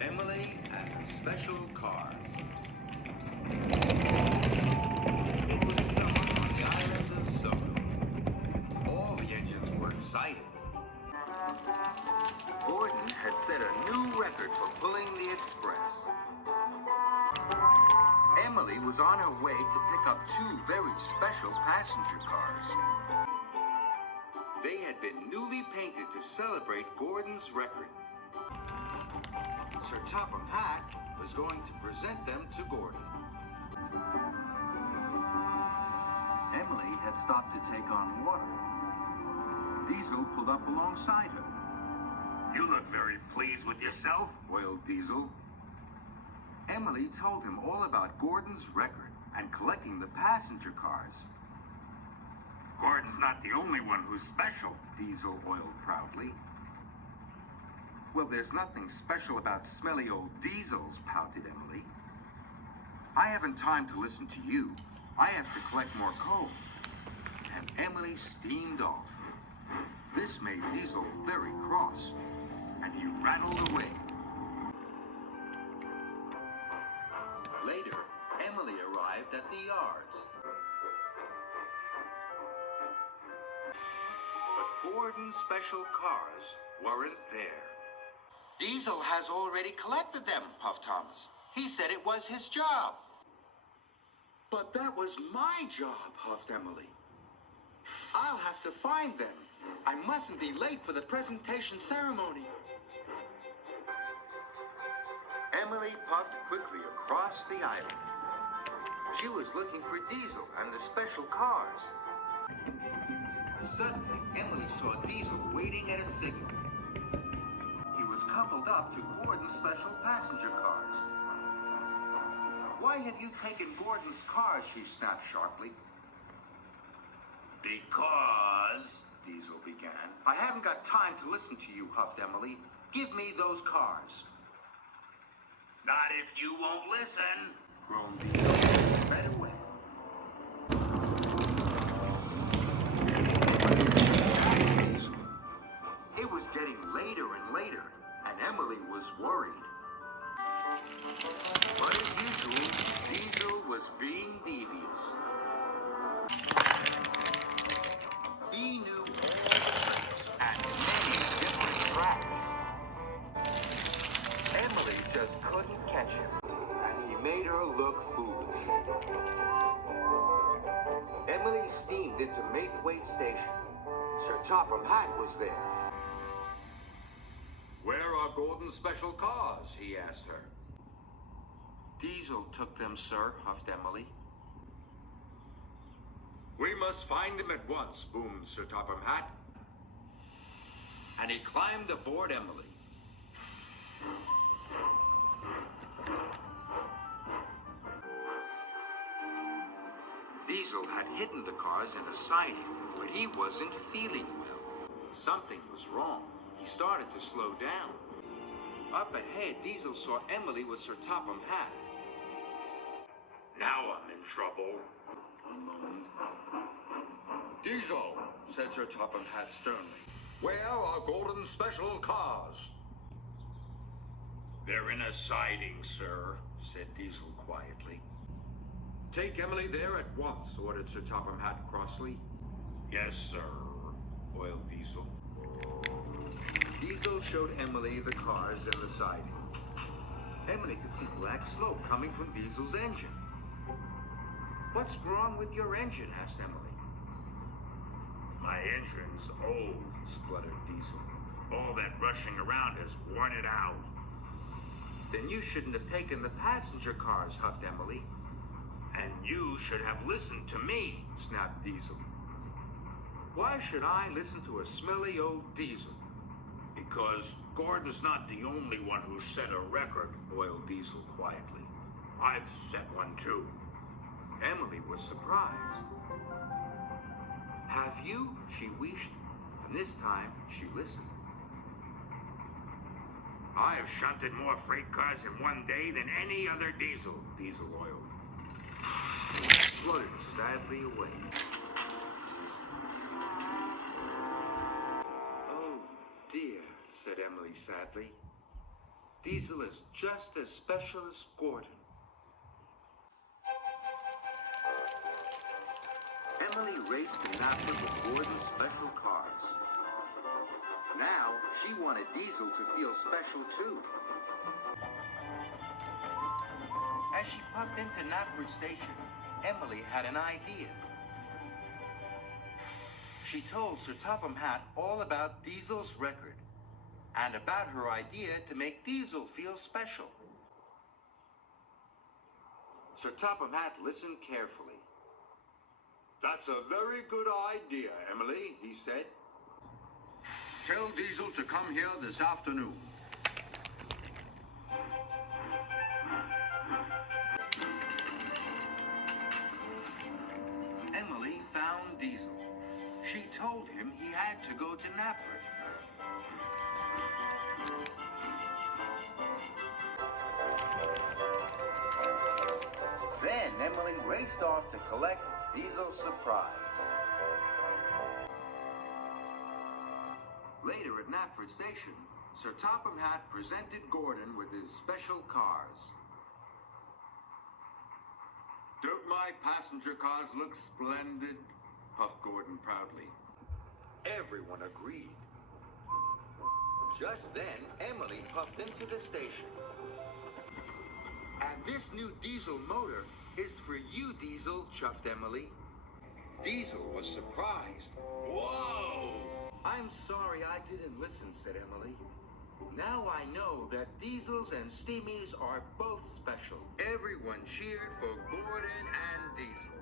Emily and her special cars. It was summer on the island of Solo. All the engines were excited. Gordon had set a new record for pulling the express. Emily was on her way to pick up two very special passenger cars. They had been newly painted to celebrate Gordon's record. Sir Topham Hatt was going to present them to Gordon. Emily had stopped to take on water. Diesel pulled up alongside her. "You look very pleased with yourself," wailed Diesel. Emily told him all about Gordon's record and collecting the passenger cars. "Gordon's not the only one who's special," Diesel oiled proudly. "Well, there's nothing special about smelly old diesels," pouted Emily. "I haven't time to listen to you. I have to collect more coal." And Emily steamed off. This made Diesel very cross, and he rattled away. Later, Emily arrived at the yards. But Gordon's special cars weren't there. "Diesel has already collected them," puffed Thomas. "He said it was his job." "But that was my job," huffed Emily. "I'll have to find them. I mustn't be late for the presentation ceremony." Emily puffed quickly across the island. She was looking for Diesel and the special cars. Suddenly, Emily saw Diesel waiting at a signal. He was coupled up to Gordon's special passenger cars. "Why have you taken Gordon's cars?" she snapped sharply. "Because," Diesel began. "I haven't got time to listen to you," huffed Emily. "Give me those cars." "Not if you won't listen," groaned Diesel. Sped away. It was getting later and later, and Emily was worried. But as usual, Diesel was being devious. He knew all the tricks and many different tracks. Emily just couldn't catch him, and he made her look foolish. Emily steamed into Maithwaite Station. Sir Topham Hatt was there. "Where are Gordon's special cars?" he asked her. "Diesel took them, sir," huffed Emily. "We must find him at once," boomed Sir Topham Hatt. And he climbed aboard Emily. Diesel had hidden the cars in a siding, but he wasn't feeling well. Something was wrong. He started to slow down. Up ahead, Diesel saw Emily with Sir Topham Hatt. "Now I'm in trouble," he moaned. "Diesel," said Sir Topham Hatt sternly, "where are Gordon's special cars?" "They're in a siding, sir," said Diesel quietly. "Take Emily there at once," ordered Sir Topham Hatt crossly. "Yes, sir," oiled Diesel. Diesel showed Emily the cars in the siding. Emily could see black smoke coming from Diesel's engine. "What's wrong with your engine?" asked Emily. "My engine's old," spluttered Diesel. "All that rushing around has worn it out." "Then you shouldn't have taken the passenger cars," huffed Emily. "And you should have listened to me," snapped Diesel. "Why should I listen to a smelly old Diesel?" "Because Gordon's not the only one who set a record," oiled Diesel quietly. "I've set one too." Emily was surprised. "Have you?" she wished, and this time she listened. "I've shunted more freight cars in one day than any other Diesel," Diesel oiled. He fluttered sadly away. "Oh, dear," said Emily sadly. Diesel is just as special as Gordon. Emily raced to Napa with Gordon's special cars. Now, she wanted Diesel to feel special too. As she puffed into Knapford Station, Emily had an idea. She told Sir Topham Hatt all about Diesel's record and about her idea to make Diesel feel special. Sir Topham Hatt listened carefully. "That's a very good idea, Emily," he said. "Tell Diesel to come here this afternoon." Emily found Diesel. She told him he had to go to Knapford. Then Emily raced off to collect Diesel's surprise. Later at Knapford Station, Sir Topham Hatt presented Gordon with his special cars. "Don't my passenger cars look splendid?" puffed Gordon proudly. Everyone agreed. Just then, Emily puffed into the station. "And this new Diesel motor is for you, Diesel," chuffed Emily. Diesel was surprised. "Whoa! I'm sorry I didn't listen," said Emily. "Now I know that Diesels and Steamies are both special." Everyone cheered for Gordon and Diesel.